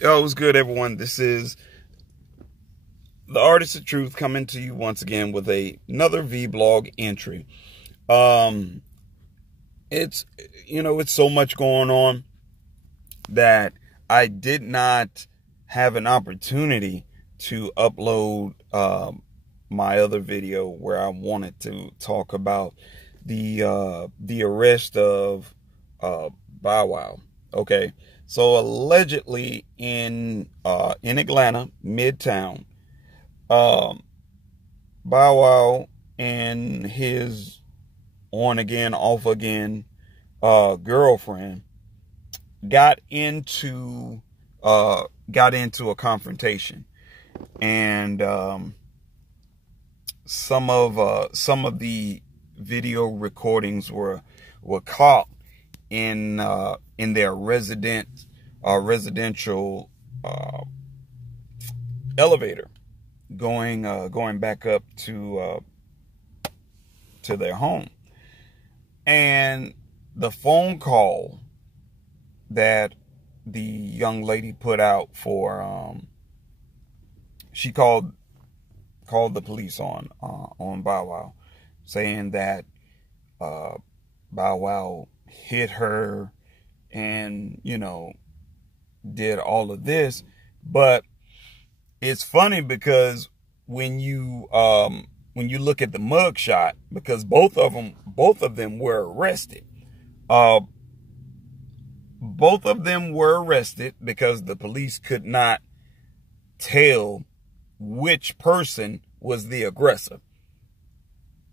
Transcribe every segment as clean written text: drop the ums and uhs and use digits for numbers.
Yo, what's good, everyone? This is the Artist of Truth coming to you once again with another vlog entry. Um, it's so much going on that I did not have an opportunity to upload my other video where I wanted to talk about the arrest of Bow Wow. Okay, so allegedly in Atlanta, Midtown, Bow Wow and his on again, off again girlfriend got into a confrontation, and some of the video recordings were caught in their residential elevator going back up to their home. And the phone call that the young lady put out for she called the police on Bow Wow, saying that Bow Wow hit her and did all of this. But it's funny because when you look at the mugshot, because both of them were arrested. Both of them were arrested because the police could not tell which person was the aggressor.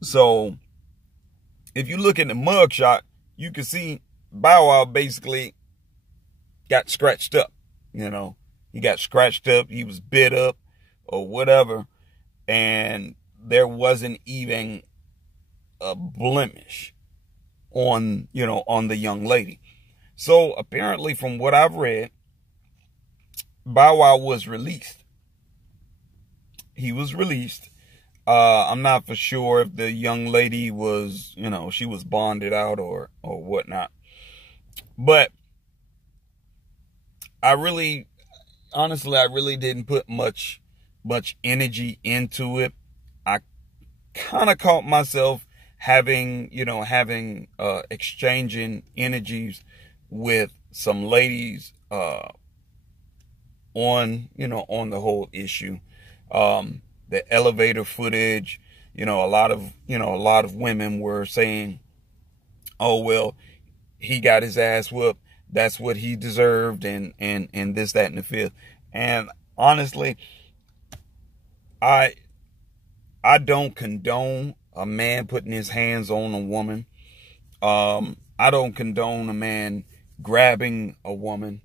So if you look at the mugshot, you can see Bow Wow basically got scratched up. He got scratched up, he was bit up or whatever, and there wasn't even a blemish on the young lady. So apparently, from what I've read, Bow Wow was released. He was released. I'm not for sure if the young lady was, she was bonded out or whatnot. But honestly, I really didn't put much energy into it. I kind of caught myself exchanging energies with some ladies on the whole issue. The elevator footage, a lot of women were saying, oh, well, he got his ass whooped, that's what he deserved, and this, that, and the fifth. And honestly, I don't condone a man putting his hands on a woman. I don't condone a man grabbing a woman.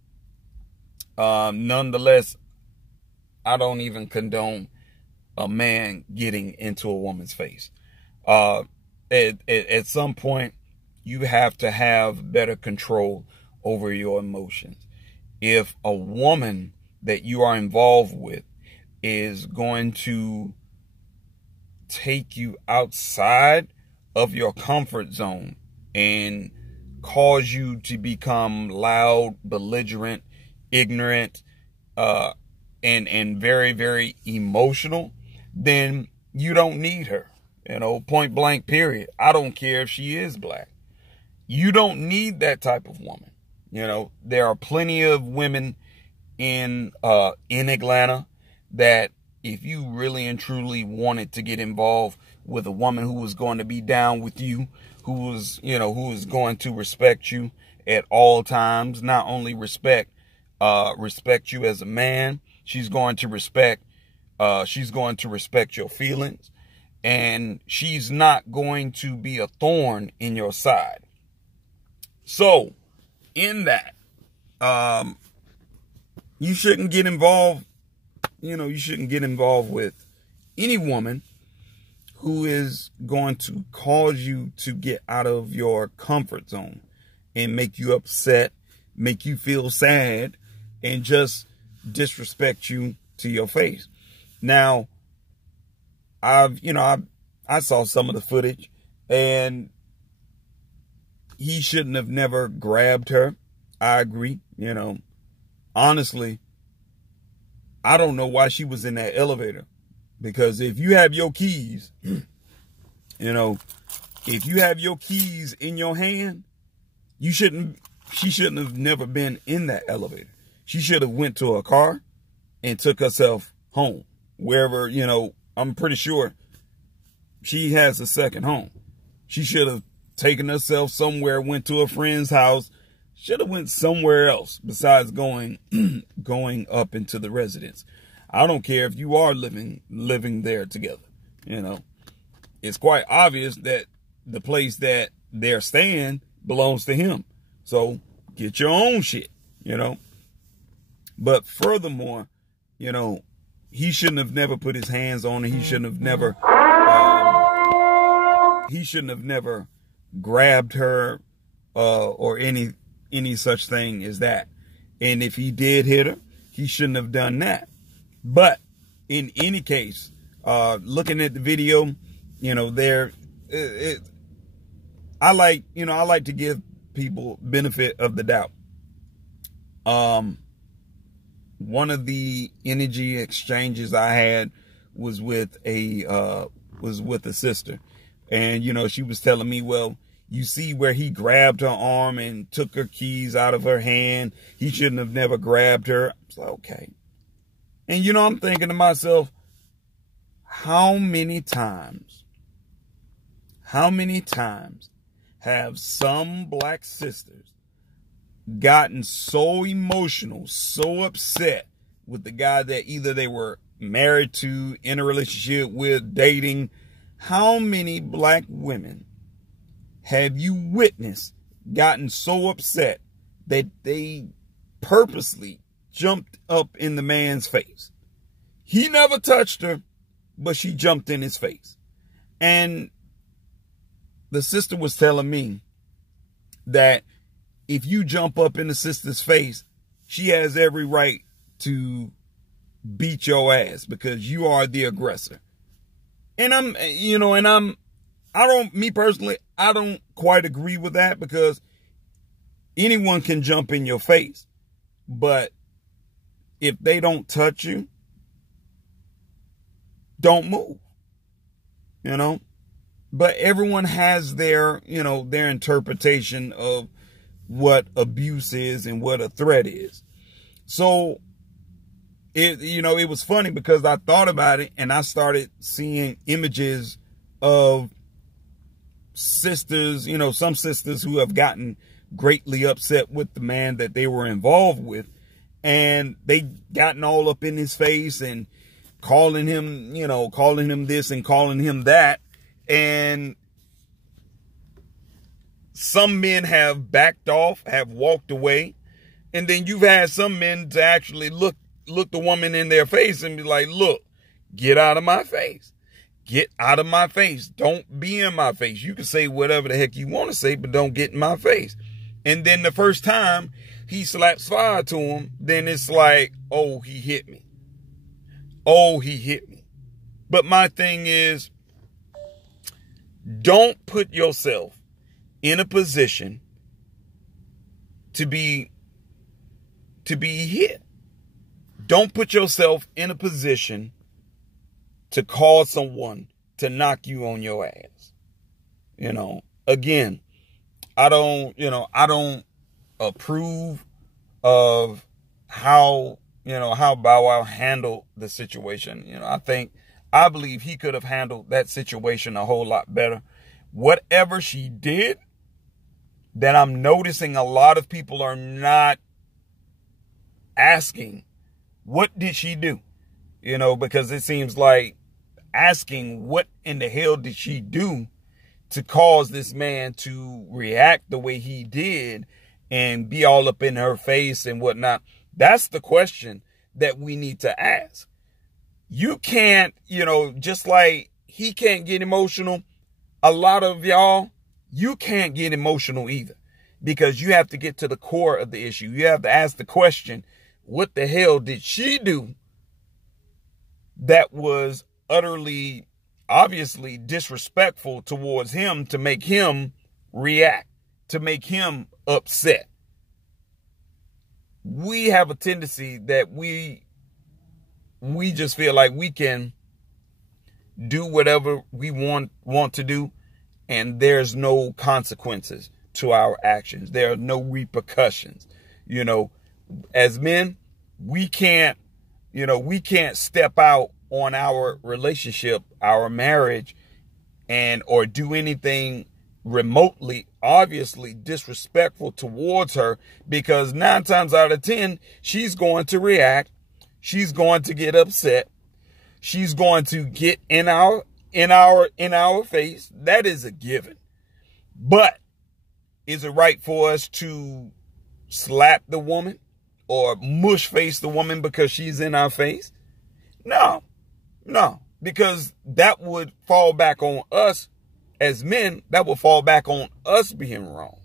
Nonetheless, I don't even condone a man getting into a woman's face. At some point, you have to have better control over your emotions. If a woman that you are involved with is going to take you outside of your comfort zone and cause you to become loud, belligerent, ignorant, and very, very emotional, then you don't need her. Point blank, period. I don't care if she is black. You don't need that type of woman. There are plenty of women in Atlanta that, if you really and truly wanted to get involved with a woman who was going to be down with you, who was going to respect you at all times, not only respect you as a man, she's going to respect your feelings, and she's not going to be a thorn in your side. So in that, you shouldn't get involved. You shouldn't get involved with any woman who is going to cause you to get out of your comfort zone and make you upset, make you feel sad, and just disrespect you to your face. Now, I saw some of the footage, and he shouldn't have never grabbed her. I agree. Honestly, I don't know why she was in that elevator. Because if you have your keys, you know, if you have your keys in your hand, she shouldn't have never been in that elevator. She should have went to her car and took herself home. Wherever, you know, I'm pretty sure she has a second home. She should have taken herself somewhere, went to a friend's house, should have went somewhere else besides going up into the residence. I don't care if you are living there together. You know, it's quite obvious that the place that they're staying belongs to him. So get your own shit, you know. But furthermore, you know, he shouldn't have never put his hands on her. He shouldn't have never grabbed her or any such thing as that. And if he did hit her, he shouldn't have done that. But in any case, looking at the video, you know, I like to give people benefit of the doubt. One of the energy exchanges I had was with a sister, and you know, she was telling me, well, you see where he grabbed her arm and took her keys out of her hand. He shouldn't have never grabbed her. I was like, okay. And you know, I'm thinking to myself, how many times have some black sisters gotten so emotional, so upset with the guy that either they were married to, in a relationship with, dating? How many black women have you witnessed gotten so upset that they purposely jumped up in the man's face? He never touched her, but she jumped in his face. And the sister was telling me that if you jump up in the sister's face, she has every right to beat your ass because you are the aggressor. And me personally, I don't quite agree with that, because anyone can jump in your face. But if they don't touch you, don't move, you know. But everyone has their interpretation of what abuse is and what a threat is. So it was funny because I thought about it and I started seeing images of sisters, some sisters who have gotten greatly upset with the man that they were involved with, and they gotten all up in his face and calling him this and calling him that. And some men have backed off, have walked away. And then you've had some men to actually look the woman in their face and be like, look, get out of my face. Get out of my face. Don't be in my face. You can say whatever the heck you want to say, but don't get in my face. And then the first time he slaps fire to him, then it's like, oh, he hit me. Oh, he hit me. But my thing is, don't put yourself in a position to be hit. Don't put yourself in a position to cause someone to knock you on your ass. Again, I don't approve of how Bow Wow handled the situation. I believe he could have handled that situation a whole lot better. Whatever she did, that I'm noticing a lot of people are not asking, what did she do? Because it seems like asking what in the hell did she do to cause this man to react the way he did and be all up in her face and whatnot. That's the question that we need to ask. You can't, just like he can't get emotional, a lot of y'all, you can't get emotional either, because you have to get to the core of the issue. You have to ask the question, what the hell did she do that was utterly, obviously disrespectful towards him to make him react, to make him upset? We have a tendency that we we just feel like we can do whatever we want to do, and there's no consequences to our actions. There are no repercussions. You know, as men, we can't step out on our relationship, our marriage, or do anything remotely, obviously disrespectful towards her, because 9 times out of 10, she's going to react. She's going to get upset. She's going to get in our face. That is a given. But is it right for us to slap the woman or mush face the woman because she's in our face? No, because that would fall back on us as men. That would fall back on us being wrong.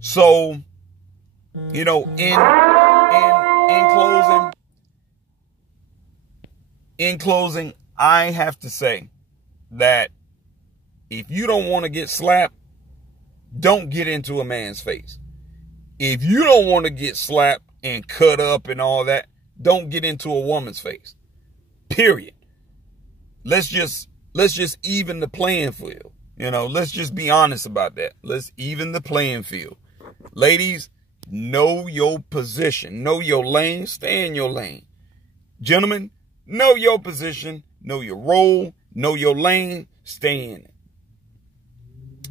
So, you know, in closing, I have to say that if you don't want to get slapped, don't get into a man's face. If you don't want to get slapped and cut up and all that, don't get into a woman's face. Period. Let's just even the playing field. You know, let's just be honest about that. Let's even the playing field. Ladies, know your position. Know your lane. Stay in your lane. Gentlemen, know your position. Know your role. Know your lane. Stay in it.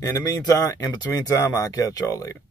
In the meantime, in between time, I'll catch y'all later.